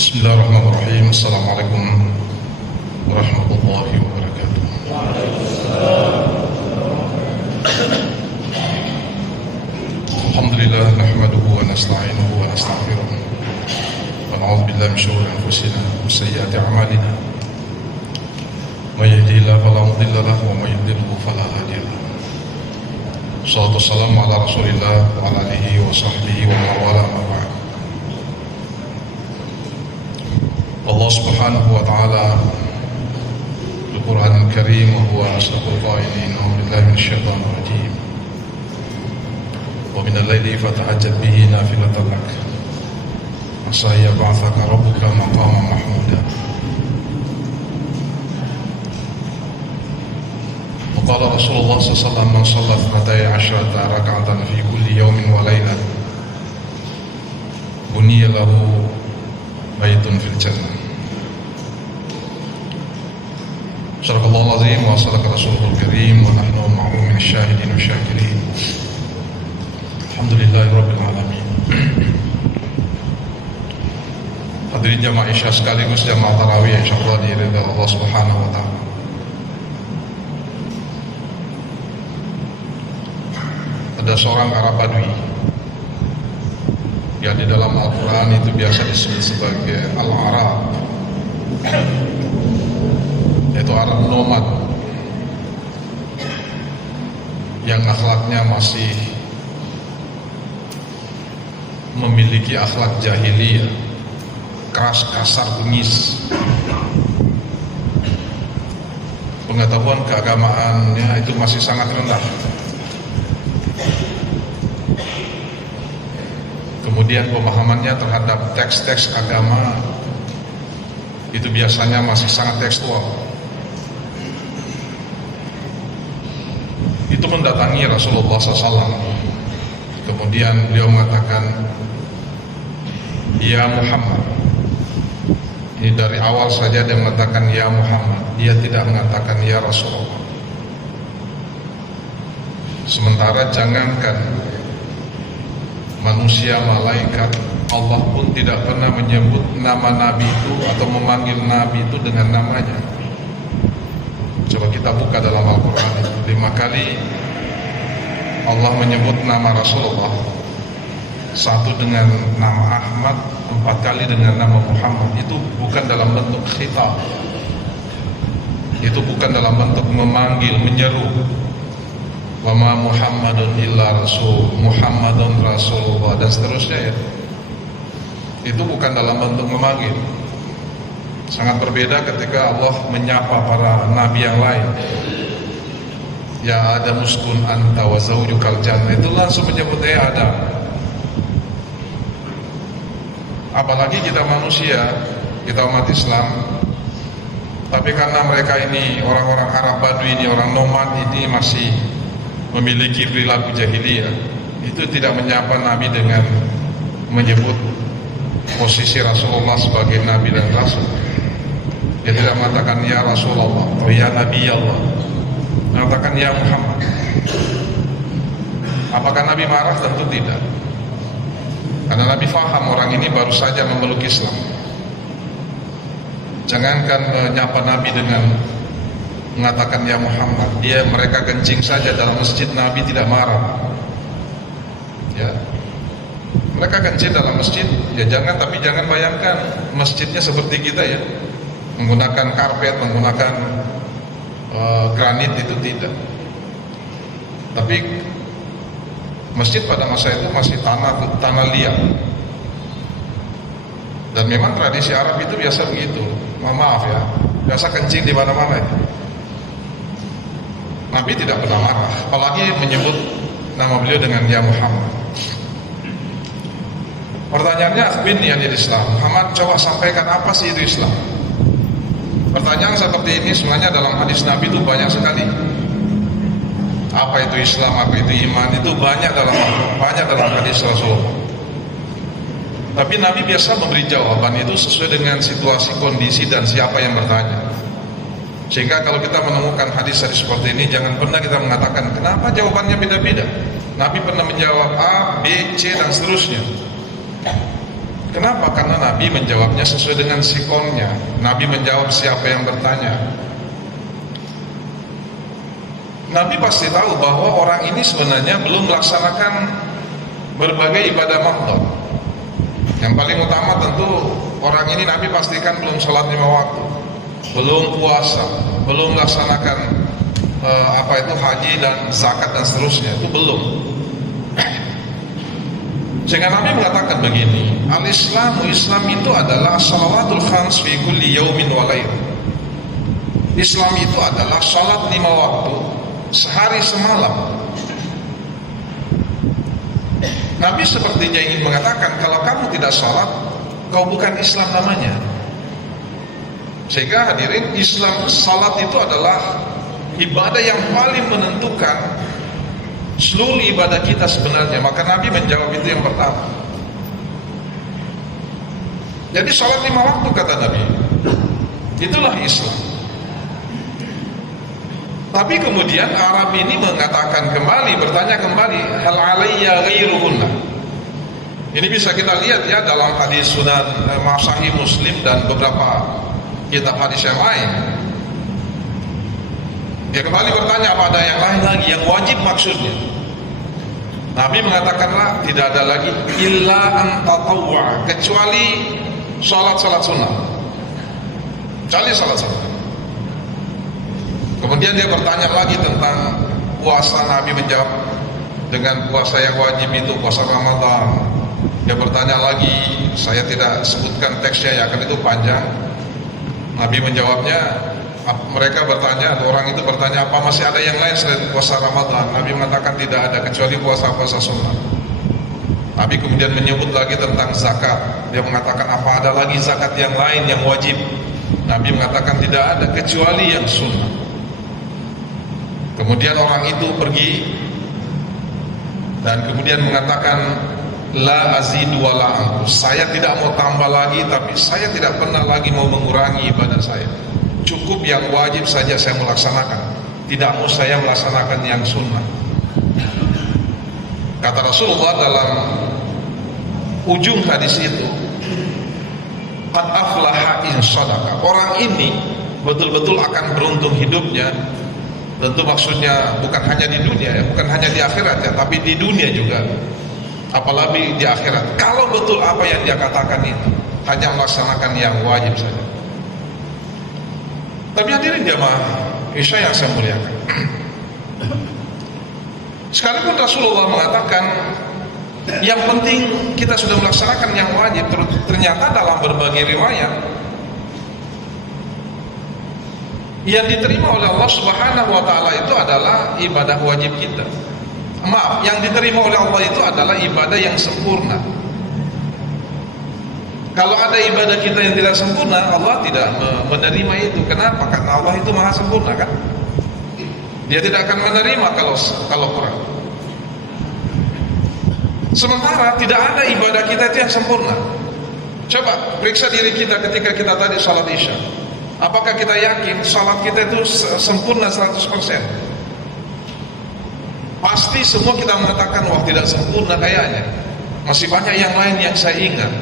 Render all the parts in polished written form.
Bismillahirrahmanirrahim. Assalamualaikum warahmatullahi wabarakatuh. Alhamdulillah nahmaduhu wa nasta'inuhu wa nastaghfiruh. Wa na'udzu billahi min shururi anfusina wa sayyiati a'malina. May yahdihillahu fala mudilla lahu wa may yudlilhu fala hadiya lahu. Shallallahu wassalamu ala Rasulillah wa ala alihi wa sahbihi wa man wala ma ba'd. Allah subhanahu wa ta'ala Al-Quran Al-Karim wa huwa asdaqul qailin a'udzu billahi minasyaitonir rajim wa minal laili fatahajjat bihi nafilatan lak asa yab'atsaka rabbuka maqaman mahmuda. Wa qala Rasulullah sallallahu alaihi wasallam man shalla 12 rak'atan fi kulli yawmin wa lailah buniya lahu baitun fil jannah. Sadaqallahul azim wa sadaqa rasulul karim wa nahnu ma'ahu min syahidin wa syakirin. Alhamdulillahirabbil alamin. Hadirin jamaah Isya sekaligus jamaah tarawih insyaallah diridhai Allah Subhanahu wa taala. Ada seorang Arab Badui yang di dalam Al-Quran itu biasa disebut sebagai Al-Arab, yaitu Arab nomad yang akhlaknya masih memiliki akhlak jahiliyah, keras, kasar, bengis. Pengetahuan keagamaannya itu masih sangat rendah. Kemudian pemahamannya terhadap teks-teks agama itu biasanya masih sangat tekstual. Itu mendatangi Rasulullah SAW. Kemudian beliau mengatakan, "Ya Muhammad." Ini dari awal saja dia mengatakan "Ya Muhammad", dia tidak mengatakan "Ya Rasulullah". Sementara jangankan manusia, malaikat, Allah pun tidak pernah menyebut nama Nabi itu atau memanggil Nabi itu dengan namanya. Coba kita buka dalam Al-Quran itu 5 kali Allah menyebut nama Rasulullah. 1 dengan nama Ahmad, 4 kali dengan nama Muhammad. Itu bukan dalam bentuk khitab, itu bukan dalam bentuk memanggil, menyeru. Wa ma Muhammadun illa rasul, Muhammadun Rasulullah, dan seterusnya ya. Itu bukan dalam bentuk memanggil. Sangat berbeda ketika Allah menyapa para nabi yang lain. Ya Adam uskun anta wa zawjukal jannah, itu langsung menyebut Adam. Apalagi kita manusia, kita umat Islam. Tapi karena mereka ini orang-orang Arab Badui ini, orang nomad ini masih memiliki perilaku jahiliyah, itu tidak menyapa Nabi dengan menyebut posisi Rasulullah sebagai Nabi dan Rasul. Dia tidak mengatakan "Ya Rasulullah" atau "Ya Nabi Allah", mengatakan "Ya Muhammad". Apakah Nabi marah? Tentu tidak, karena Nabi faham orang ini baru saja memeluk Islam. Jangankan menyapa Nabi dengan mengatakan "Ya Muhammad", mereka kencing saja dalam masjid, Nabi tidak marah. Ya, mereka kencing dalam masjid, ya jangan bayangkan masjidnya seperti kita ya, menggunakan karpet, menggunakan granit, itu tidak. Tapi masjid pada masa itu masih tanah liat. Dan memang tradisi Arab itu biasa begitu. Maaf ya, biasa kencing di mana-mana. Nabi tidak pernah marah, apalagi menyebut nama beliau dengan "Ya Muhammad". Pertanyaannya, akhbirni anil Islam. Muhammad, coba sampaikan apa sih itu Islam? Pertanyaan seperti ini sebenarnya dalam hadis Nabi itu banyak sekali. Apa itu Islam, apa itu iman, itu banyak dalam hadis Rasulullah. Tapi Nabi biasa memberi jawaban itu sesuai dengan situasi, kondisi, dan siapa yang bertanya. Sehingga kalau kita menemukan hadis-hadis seperti ini, jangan pernah kita mengatakan kenapa jawabannya beda-beda. Nabi pernah menjawab A, B, C, dan seterusnya. Kenapa? Karena Nabi menjawabnya sesuai dengan sikonnya. Nabi menjawab siapa yang bertanya. Nabi pasti tahu bahwa orang ini sebenarnya belum melaksanakan berbagai ibadah makhluk. Yang paling utama tentu orang ini Nabi pastikan belum sholat 5 waktu, belum puasa, belum melaksanakan haji dan zakat dan seterusnya, itu belum. Sehingga Nabi mengatakan begini, al-Islamu, Islam itu adalah salawatul khams fi kulli yaumin wa lail. Islam itu adalah salat 5 waktu sehari semalam. Nabi sepertinya ingin mengatakan, kalau kamu tidak salat, kau bukan Islam namanya. Sehingga hadirin, Islam, salat itu adalah ibadah yang paling menentukan seluruh ibadah kita sebenarnya. Maka Nabi menjawab itu yang pertama. Jadi salat 5 waktu kata Nabi, itulah Islam. Tapi kemudian Arab ini mengatakan kembali, bertanya kembali, hal alayya ghairuhunna. Ini bisa kita lihat ya dalam hadis Sunan Sahih Muslim dan beberapa kitab hadis yang lain. Dia kembali bertanya, apa ada yang lain lagi yang wajib maksudnya? Nabi mengatakanlah tidak ada lagi illa an tatawwa, kecuali salat-salat sunnah. Kecuali salat sunnah. Kemudian dia bertanya lagi tentang puasa. Nabi menjawab dengan puasa yang wajib itu puasa Ramadan. Dia bertanya lagi, saya tidak sebutkan teksnya ya, kan itu panjang. Nabi menjawabnya, mereka bertanya, orang itu bertanya, apa masih ada yang lain selain puasa Ramadan? Nabi mengatakan tidak ada kecuali puasa-puasa sunnah. Nabi kemudian menyebut lagi tentang zakat. Dia mengatakan, apa ada lagi zakat yang lain yang wajib? Nabi mengatakan tidak ada kecuali yang sunnah. Kemudian orang itu pergi dan kemudian mengatakan, la azidu wa la anqus, saya tidak mau tambah lagi, tapi saya tidak pernah lagi mau mengurangi ibadah saya. Cukup yang wajib saja saya melaksanakan, tidak mau saya melaksanakan yang sunnah. Kata Rasulullah dalam ujung hadis itu, qad aflaha in shadaqa, orang ini betul-betul akan beruntung hidupnya. Tentu maksudnya bukan hanya di dunia ya, bukan hanya di akhirat ya, tapi di dunia juga, apalagi di akhirat. Kalau betul apa yang dia katakan itu, hanya melaksanakan yang wajib saja. Tapi hadirin jamaah Isya yang saya muliakan, sekalipun Rasulullah mengatakan yang penting kita sudah melaksanakan yang wajib, ternyata dalam berbagai riwayat yang diterima oleh Allah Subhanahu wa taala itu adalah ibadah wajib kita. Maaf, yang diterima oleh Allah itu adalah ibadah yang sempurna. Kalau ada ibadah kita yang tidak sempurna, Allah tidak menerima itu. Kenapa? Karena Allah itu maha sempurna kan. Dia tidak akan menerima kalau kurang. Sementara tidak ada ibadah kita itu yang sempurna. Coba periksa diri kita ketika kita tadi salat Isya. Apakah kita yakin salat kita itu sempurna 100%? Pasti semua kita mengatakan, wah tidak sempurna kayaknya. Masih banyak yang lain yang saya ingat.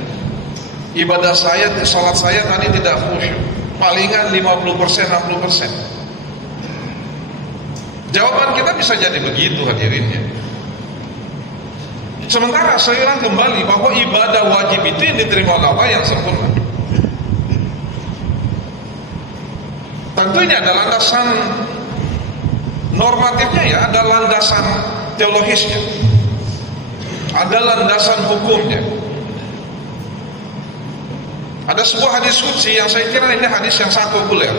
Ibadah saya, salat saya tadi tidak khusyuk. Palingan 50%, 60%. Jawaban kita bisa jadi begitu hadirinnya. Sementara saya ulang kembali bahwa ibadah wajib itu yang diterima oleh Allah yang sempurna. Tentunya ada landasan normatifnya ya, ada landasan teologisnya, ada landasan hukumnya. Ada sebuah hadis qudsi yang saya kira ini hadis yang sangat populer.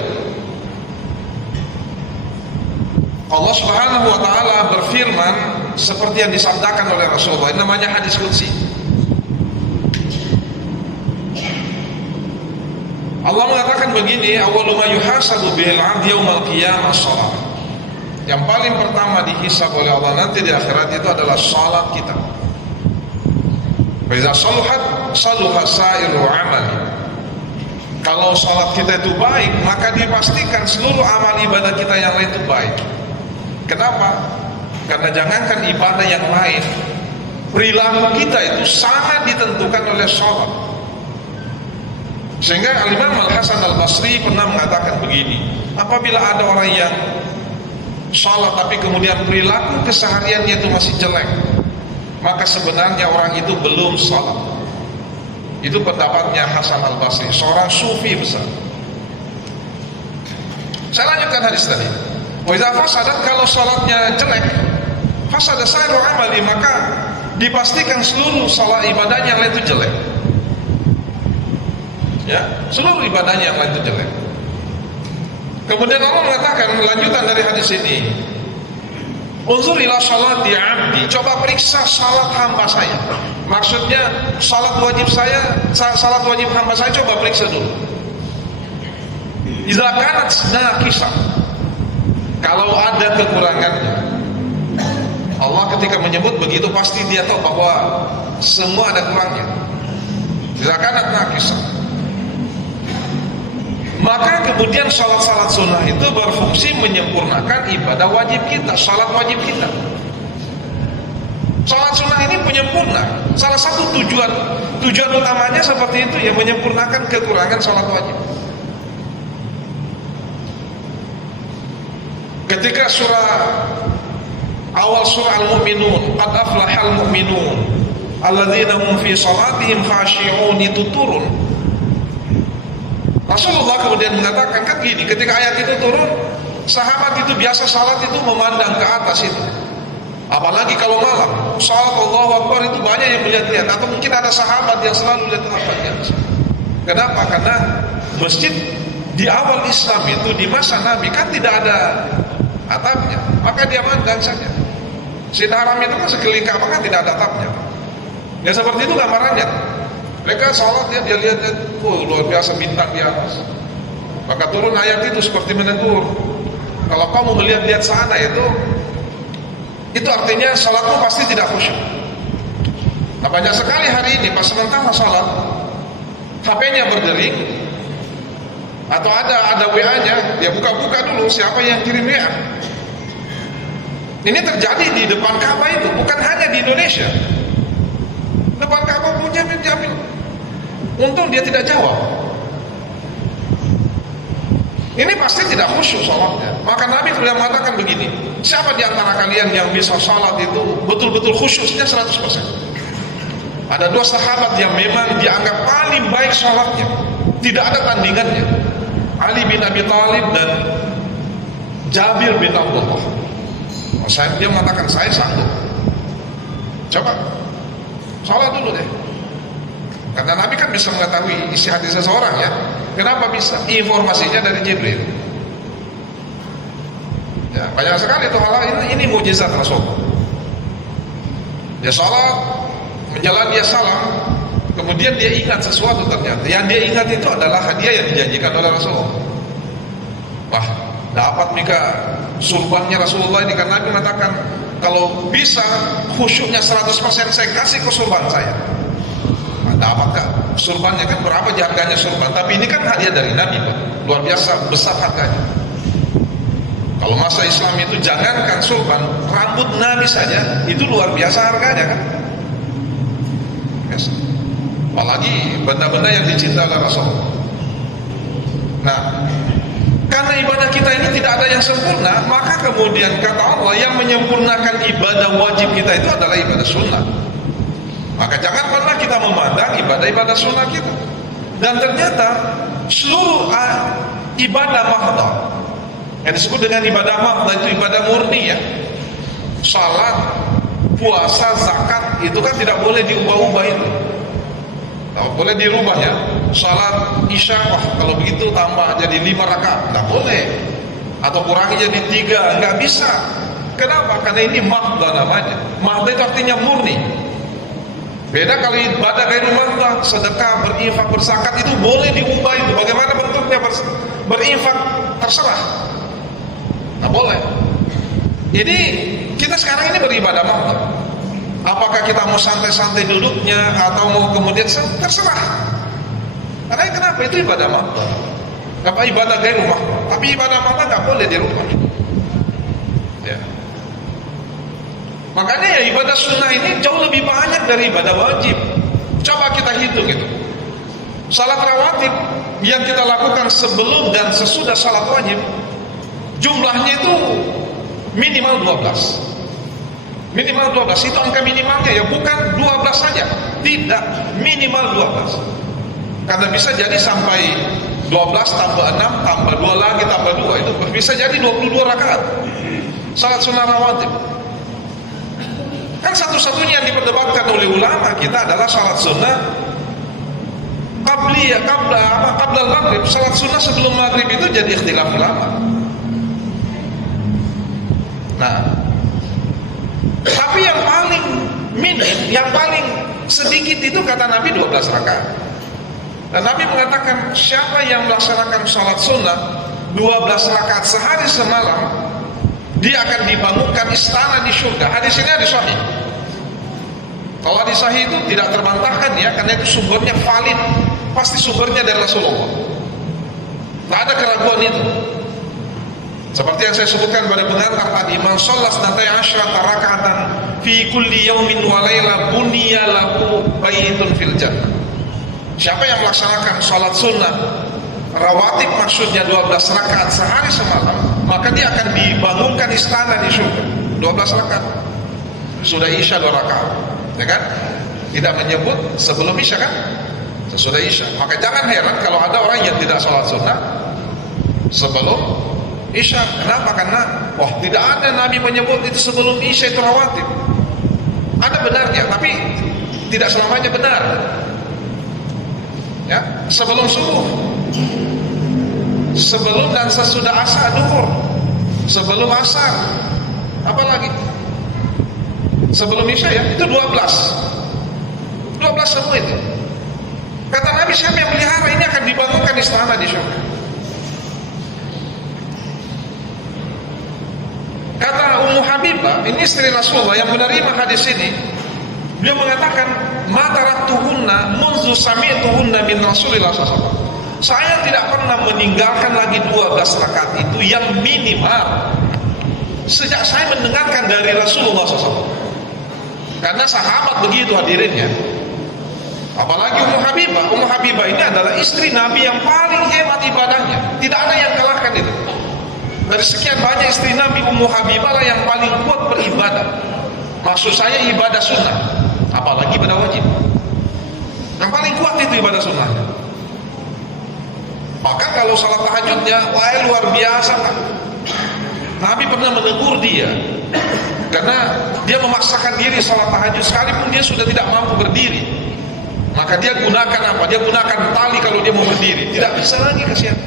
Allah Subhanahu wa taala berfirman seperti yang disabdakan oleh Rasulullah, ini namanya hadis qudsi. Allah mengatakan begini, awwalu ma yuhasabu bihil 'abd yaumal qiyamah shalah. Yang paling pertama dihisab oleh Allah nanti di akhirat itu adalah salat kita. Fa iza saluhat saluha sa'iru 'amali. Kalau salat kita itu baik, maka dipastikan seluruh amal ibadah kita yang lain itu baik. Kenapa? Karena jangankan ibadah yang lain, perilaku kita itu sangat ditentukan oleh salat. Sehingga Al-Imam Al-Hasan Al-Basri pernah mengatakan begini, apabila ada orang yang salat tapi kemudian perilaku kesehariannya itu masih jelek, maka sebenarnya orang itu belum salat. Itu pendapatnya Hasan Al-Basri, seorang sufi besar. Saya lanjutkan hadis tadi. Wa idza fasadat, kalau salatnya jelek, fasada sairu amali, maka dipastikan seluruh salat ibadahnya yang lain itu jelek. Ya, seluruh ibadahnya yang lain itu jelek. Kemudian Allah mengatakan lanjutan dari hadis ini, unzur ila salati abdi, coba periksa salat hamba saya. Maksudnya salat wajib saya, salat wajib hamba saya, coba periksa dulu. Idza kanat naqisah, kalau ada kekurangannya. Allah ketika menyebut begitu pasti dia tahu bahwa semua ada kurangnya. Idza kanat naqisah, maka kemudian salat-salat sunnah itu berfungsi menyempurnakan ibadah wajib kita, salat wajib kita. Salat sunnah ini penyempurna. Salah satu tujuan utamanya seperti itu, ya, menyempurnakan kekurangan salat wajib. Ketika awal surah Al-Mu'minun, qad aflahal mu'minun alladzina hum fi salatihim khashi'un, itu turun, Rasulullah kemudian mengatakan, kan gini, ketika ayat itu turun, sahabat itu biasa salat itu memandang ke atas itu. Apalagi kalau malam, salat Allahu Akbar itu banyak yang melihat-lihat, atau mungkin ada sahabat yang selalu lihat ke atas. Kenapa? Karena masjid di awal Islam itu, di masa Nabi kan tidak ada atapnya, maka dia mandang saja. Masjid Haram itu kan sekeliling Ka'bah kan tidak ada atapnya. Ya seperti itu gambarannya. Mereka sholat dia lihat, luar biasa bintang di atas. Maka turun ayat itu seperti menegur, kalau kamu melihat sana itu artinya sholatmu pasti tidak khusyuk. Nah, banyak sekali hari ini pas sementara sholat, HP-nya berdering, atau ada WA-nya, dia buka-buka dulu siapa yang kirim WA. Ini terjadi di depan Ka'bah itu, bukan hanya di Indonesia. Depan Ka'bah punya Jamil. Untung dia tidak jawab. Ini pasti tidak khusyuk sholatnya. Maka Nabi sudah mengatakan begini, siapa di antara kalian yang bisa sholat itu betul-betul khusyuknya 100%? Ada dua sahabat yang memang dianggap paling baik sholatnya, tidak ada tandingannya, Ali bin Abi Thalib dan Jabir bin Abdullah. Dia mengatakan, saya sanggup. Coba sholat dulu deh. Karena Nabi kan bisa mengetahui isi hati seseorang, ya. Kenapa bisa? Informasinya dari Jibril. Ya, banyak sekali itu hal ini mukjizat Rasul. Dia sholat, menjalan dia salam, kemudian dia ingat sesuatu ternyata. Yang dia ingat itu adalah hadiah yang dijanjikan oleh Rasulullah. Wah, dapat Mika surbannya Rasulullah ini, karena Nabi mengatakan, kalau bisa khusyuknya 100% saya kasih ke surban saya. Dapatkah surbannya? Kan berapa harganya surban? Tapi ini kan hadiah dari Nabi, Pak. Luar biasa besar harganya. Kalau masa Islam itu jangankan surban, rambut Nabi saja itu luar biasa harganya, kan? Yes. Apalagi benda-benda yang dicinta oleh Rasulullah. Nah, karena ibadah kita ini tidak ada yang sempurna, maka kemudian kata Allah, yang menyempurnakan ibadah wajib kita itu adalah ibadah sunnah. Maka jangan pernah kita memandang ibadah-ibadah sunnah kita. Dan ternyata seluruh ibadah mahdhah, yang disebut dengan ibadah mahdhah, itu ibadah murni, ya. Salat, puasa, zakat, itu kan tidak boleh diubah-ubah itu. Tidak boleh dirubah, ya. Salat isya, kalau begitu tambah jadi 5 rakaat, tidak boleh. Atau kurangi jadi 3, nggak bisa. Kenapa? Karena ini mahdhah namanya. Mahdhah itu artinya murni. Beda kalau ibadah ghairul mahdhah, sedekah, berinfak, berzakat, itu boleh diubah itu. Bagaimana bentuknya berinfak, terserah. Nah, boleh. Jadi kita sekarang ini beribadah mahdhah. Apakah kita mau santai-santai duduknya atau mau kemudian terserah. Karena kenapa? Itu ibadah mahdhah. Apa ibadah ghairul mahdhah? Tapi ibadah mahdhah nggak boleh dirubah. Ya. Makanya ya ibadah sunnah ini jauh lebih banyak dari ibadah wajib. Coba kita hitung itu. Salat rawatib yang kita lakukan sebelum dan sesudah salat wajib, jumlahnya itu minimal 12. Minimal 12, itu angka minimalnya ya, bukan 12 saja. Tidak, minimal 12. Karena bisa jadi sampai 12 tambah 6 tambah 2 lagi tambah 2, itu bisa jadi 22 rakaat salat sunnah rawatib. Kan satu-satunya yang diperdebatkan oleh ulama kita adalah salat sunnah qabla maghrib. Salat sunnah sebelum maghrib itu jadi ikhtilaf ulama. Nah, tapi yang paling minim, yang paling sedikit itu kata Nabi 12 rakaat. Dan Nabi mengatakan siapa yang melaksanakan salat sunnah 12 rakaat sehari semalam, dia akan dibangunkan istana di surga. Hadis ini hadis sahih. Kalau hadis sahih itu tidak terbantahkan ya, karena itu sumbernya valid, pasti sumbernya dari Rasulullah. Tidak ada keraguan itu. Seperti yang saya sebutkan pada pengantar tadi, man shallat 12 raka'atan fi kulli yaumin wa laila buniya lahu baitun fil jannah. Siapa yang melaksanakan salat sunnah rawatib, maksudnya 12 rakaat sehari semalam, maka dia akan dibangunkan istana di surga. 12 rakaat. Sudah Isya 2 rakaat, ya kan? Tidak menyebut sebelum Isya kan? Sesudah Isya. Maka jangan heran kalau ada orang yang tidak salat sunnah sebelum Isya. Kenapa? Karena tidak ada Nabi menyebut itu sebelum Isya itu rawatib. Ada benarnya, tapi tidak selamanya benar. Ya, sebelum subuh, sebelum dan sesudah asar duhur, sebelum asar, apa lagi? Sebelum Isya ya, itu 12 semua itu. Kata Nabi, siapa yang melihara ini akan dibangunkan istana di surga. Kata Ummu Habibah, ini istri Rasulullah yang menerima hadis ini, beliau mengatakan, ma taraktuhunna munzu sami'tuhunna min Rasulillah SAW. Saya tidak pernah meninggalkan lagi 12 rakaat itu yang minimal sejak saya mendengarkan dari Rasulullah SAW. Karena sahabat begitu hadirinnya. Apalagi Ummu Habibah. Ummu Habibah ini adalah istri Nabi yang paling hebat ibadahnya. Tidak ada yang kalahkan itu. Dari sekian banyak istri Nabi, Ummu Habibah lah yang paling kuat beribadah. Maksud saya ibadah sunnah, apalagi ibadah wajib. Yang paling kuat itu ibadah sunnahnya. Maka kalau salat tahajudnya, wah luar biasa kan. Nabi pernah menegur dia karena dia memaksakan diri salat tahajud sekalipun dia sudah tidak mampu berdiri. Maka dia gunakan apa? Dia gunakan tali kalau dia mau berdiri. Tidak bisa lagi, kasihan.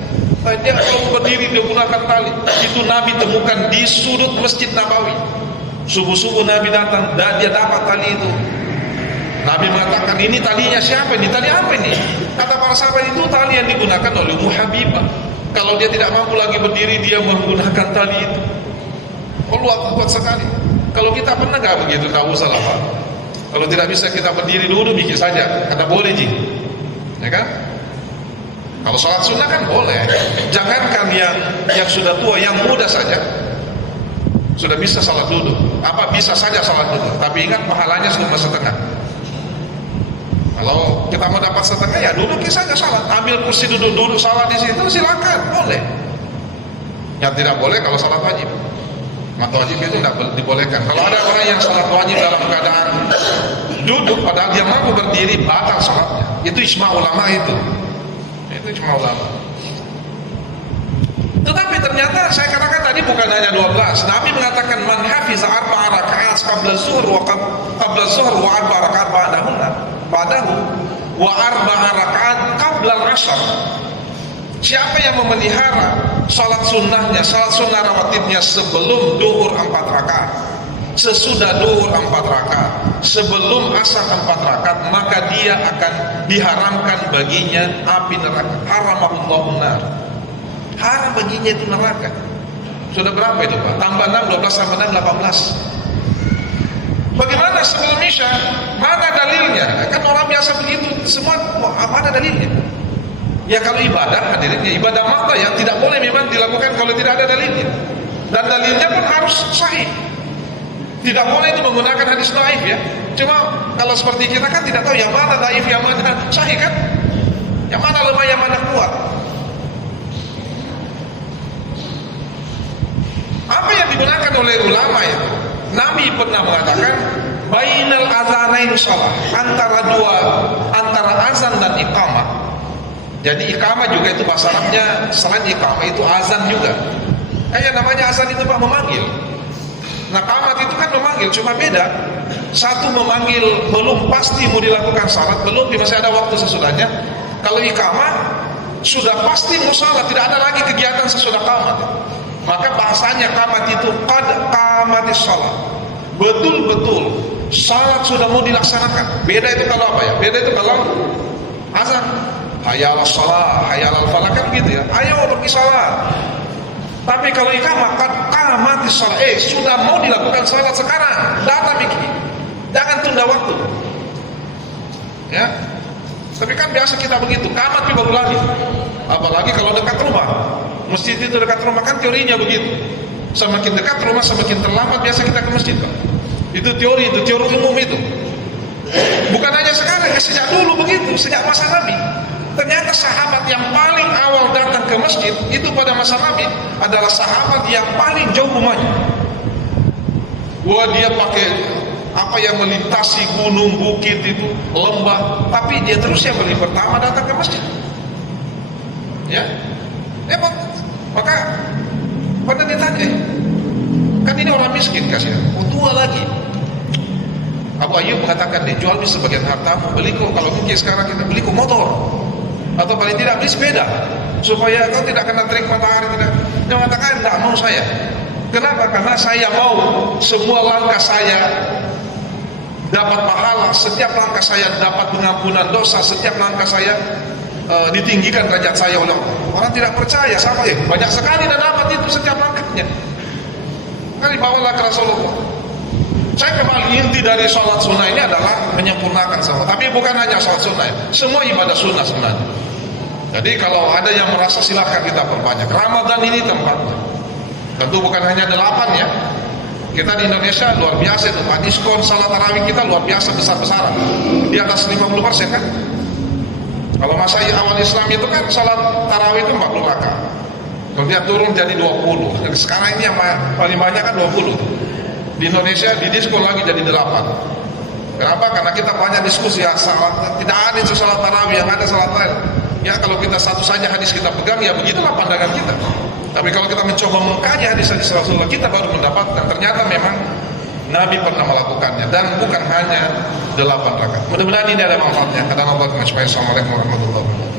Dia kalau mau berdiri dia gunakan tali. Itu Nabi temukan di sudut Masjid Nabawi. Subuh-subuh Nabi datang dan dia dapat tali itu. Nabi mengatakan, ini talinya siapa ini? Tali apa ini? Kata para sahabat, itu tali yang digunakan oleh Ummu Habibah. Kalau dia tidak mampu lagi berdiri, dia menggunakan tali itu. Allah kuat sekali. Kalau kita pernah nggak begitu? Nggak usah lah Pak. Kalau tidak bisa kita berdiri dulu, bikin saja. Karena boleh ji, ya kan? Kalau sholat sunnah kan boleh. Jangankan yang sudah tua, yang muda saja sudah bisa sholat duduk. Apa bisa saja sholat duduk? Tapi ingat pahalanya cuma setengah. Kalau kita mau dapat setengah ya dudukin saja sholat. Ambil kursi duduk sholat di situ silakan, boleh. Yang tidak boleh kalau sholat wajib. Maka wajib itu tidak dibolehkan. Kalau ada orang yang sholat wajib dalam keadaan duduk padahal dia mampu berdiri, batal sholatnya. Itu ijma ulama itu. Itu ijma ulama. Tetapi ternyata saya katakan tadi bukan hanya 12. Nabi mengatakan man hafiza 4 rakaat qabla zuhur wa 4 rakaat ba'dahu wa 4 rakaat qabla al-'ashr. Siapa yang memelihara salat sunnahnya, salat sunnah rawatibnya sebelum duhur 4 rakaat, sesudah duhur 4 rakaat, sebelum asar 4 rakaat, maka dia akan diharamkan baginya api neraka. Haramahullahu nar. Haram baginya itu neraka. Sudah berapa itu Pak? Tambah 6, 12 tambah 6, 18. Bagaimana sebelum Isya? Mana dalilnya? Kan orang biasa begitu, semua mana dalilnya? Ya kalau ibadah, hadirin, ya ibadah mata yang tidak boleh memang dilakukan kalau tidak ada dalilnya. Dan dalilnya pun harus sahih. Tidak boleh itu menggunakan hadis dhaif ya. Cuma kalau seperti kita kan tidak tahu yang mana dhaif, yang mana sahih kan? Yang mana lemah, yang mana kuat? Apa yang digunakan oleh ulama itu? Nabi pernah mengatakan bainal azanain shalah, antara azan dan iqamah. Jadi iqamah juga itu bahasa Arabnya, selain iqamah itu azan juga. Yang namanya azan itu Pak, memanggil. Nah, qamat itu kan memanggil, cuma beda. Satu memanggil belum pasti mau dilakukan salat, belum, masih ada waktu sesudahnya. Kalau iqamah sudah pasti mau salat, tidak ada lagi kegiatan sesudah qamat. Maka bahasanya qamat itu qad qamatis shalah. Betul-betul salat sudah mau dilaksanakan. Beda itu kalau apa ya? Beda itu kalau azan. Hayya 'alas shalah, hayya 'alal falah, kan gitu ya. Ayo pergi salat. Tapi kalau iqamah qad qamatis shalah, sudah mau dilakukan salat sekarang. Datang iki. Jangan tunda waktu. Ya. Tapi kan biasa kita begitu, qamat baru lagi. Apalagi kalau dekat rumah. Masjid itu dekat rumah, kan teorinya begitu. Semakin dekat rumah, semakin terlambat biasa kita ke masjid, Pak. Itu teori umum itu. Bukan hanya sekarang, sejak dulu begitu, sejak masa Nabi. Ternyata sahabat yang paling awal datang ke masjid itu pada masa Nabi adalah sahabat yang paling jauh rumahnya. Wah, dia pakai apa yang melintasi gunung, bukit itu, lembah, tapi dia terus yang paling pertama datang ke masjid. Ya, maka pada ditanya, kan ini orang miskin kasihan, tua lagi. Abu Ayyub mengatakan, dia jual sebagian hartamu, beli kok, kalau mungkin sekarang kita beli kok motor, atau paling tidak beli sepeda, supaya kau tidak kena terik matahari. Dia mengatakan, tidak mau saya. Kenapa? Karena saya mau semua langkah saya dapat pahala, setiap langkah saya dapat pengampunan dosa, setiap langkah saya ditinggikan derajat saya oleh Allah. Orang tidak percaya sama banyak sekali dan dapat itu setiap langkahnya. Kali bawalah ke Rasulullah. Saya kembali, inti dari sholat sunnah ini adalah menyempurnakan sholat. Tapi bukan hanya sholat sunnah, semua ibadah sunnah sebenarnya. Jadi kalau ada yang merasa, silahkan kita perbanyak. Ramadan ini tempatnya. Tentu bukan hanya 8 ya. Kita di Indonesia luar biasa itu. Diskon salat tarawih kita luar biasa besar-besaran. Di atas 50% kan. Kalau masa awal Islam itu kan salat tarawih itu 40 rakaat. Kemudian turun jadi 20. Dan sekarang ini yang paling banyak kan 20. Di Indonesia di diskon lagi jadi 8. Kenapa? Karena kita banyak diskusi ya, salat, tidak ada itu salat tarawih, yang ada salat lain. Ya kalau kita satu saja hadis kita pegang, ya begitulah pandangan kita. Tapi kalau kita mencoba mengkaji hadis-hadis Rasulullah, kita baru mendapatkan ternyata memang Nabi pernah melakukannya, dan bukan hanya 8 rakaat. Mudah-mudahan ini ada manfaatnya. Kadang Allah. Assalamualaikum warahmatullahi wabarakatuh.